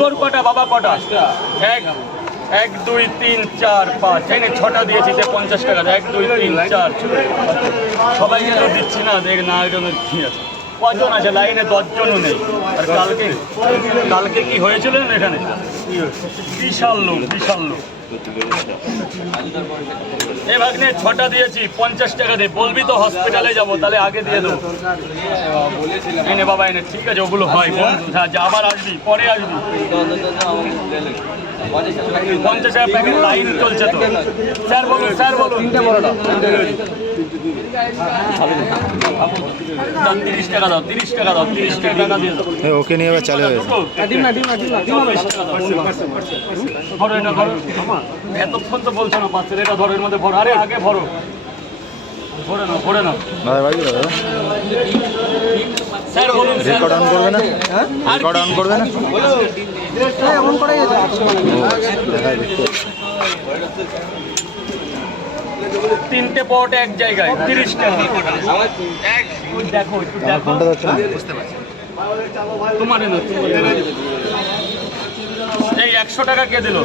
তোর কটা বাবা কটা? 1 2 3 4 5 এই 6টা দিয়েছি 50 টাকা। 1 2 3 4 সবাইকে তো দিচ্ছি না, দেখ না এটা ঠিক আছে। কজন আছে লাইনে? 10 জনও নেই। আর কালকে কি হয়েছিল এখানে? বিশাল লোক, বিশাল লোক। এই ভাগ্নে 6টা দিয়েছি 50 টাকা দিয়ে। বলবি তো হসপিটালে যাবো, তাহলে আগে দিয়ে দেবো। এনে বাবা এনে, ঠিক আছে ওগুলো হয়। আবার আসবি, পরে আসবি। 50 টাকা প্যাকেট লাইন চলছে তো। স্যার বলুন, স্যার বলুন। 30 টাকা দাও, 30 টাকা দাও, 30 টাকা দিয়ে দাও। ওকে নিয়ে এবার চালু হয়েছে। এতক্ষণ তো বলছো না পাচ্ছে, এটা ধরো, এর মধ্যে ভরো। আরে আগে ভরো, ভরে নাও, ভরে নাও। স্যার বলুন। রেকর্ড অন করবে না? রেকর্ড অন করবে না? এমন করাই আছে। 3টে পট এক জায়গায় 30 টাকা। দেখো একটু দেখো। ফোনটা যাচ্ছে না? তোমার এই 100 টাকা কে দিল?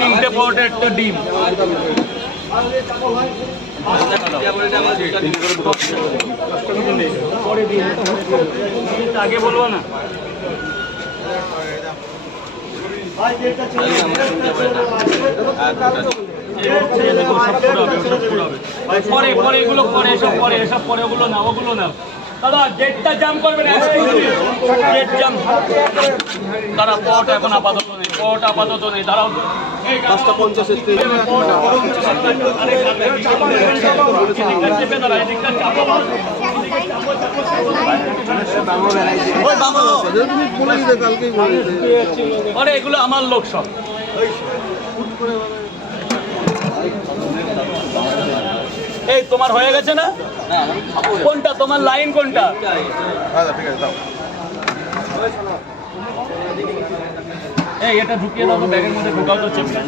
3টে পট একটা ডিম। আগে বলবো না? পরে পরে এগুলো পরে, এসব পরে, এসব পরে, ওগুলো না, ওগুলো না। দাদা গেটটা জাম করবেন, গেট জাম। তারা পট এখন আপাতত নেই, পট আপাতত নেই। দাঁড়াও, 50 এগুলো আমার লোক সব। এই তোমার হয়ে গেছে না? কোনটা তোমার লাইন? কোনটা? এই এটা ঢুকিয়ে দাও তো, ব্যাগের মধ্যে ঢোকাও তো। চেপটা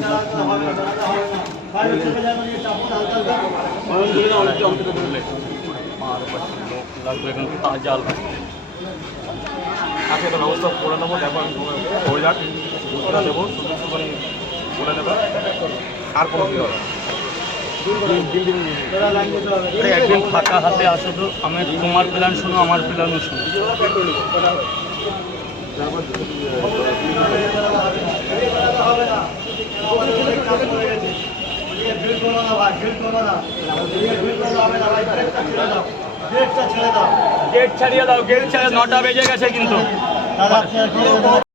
জাল আজকে একটা ব্যবস্থা করে নেবো। এখন হয়ে যাক, করে দেবো, করে নেবো। আর কোনো কি হবে? একদিন ফাঁকা হাতে আসো তো, আমি তোমার প্ল্যান শোনো, আমার প্ল্যানও শোনো। গেট ছাড়িয়ে দাও, গেট ছাড়িয়ে। 9টা বেজে গেছে কিন্তু।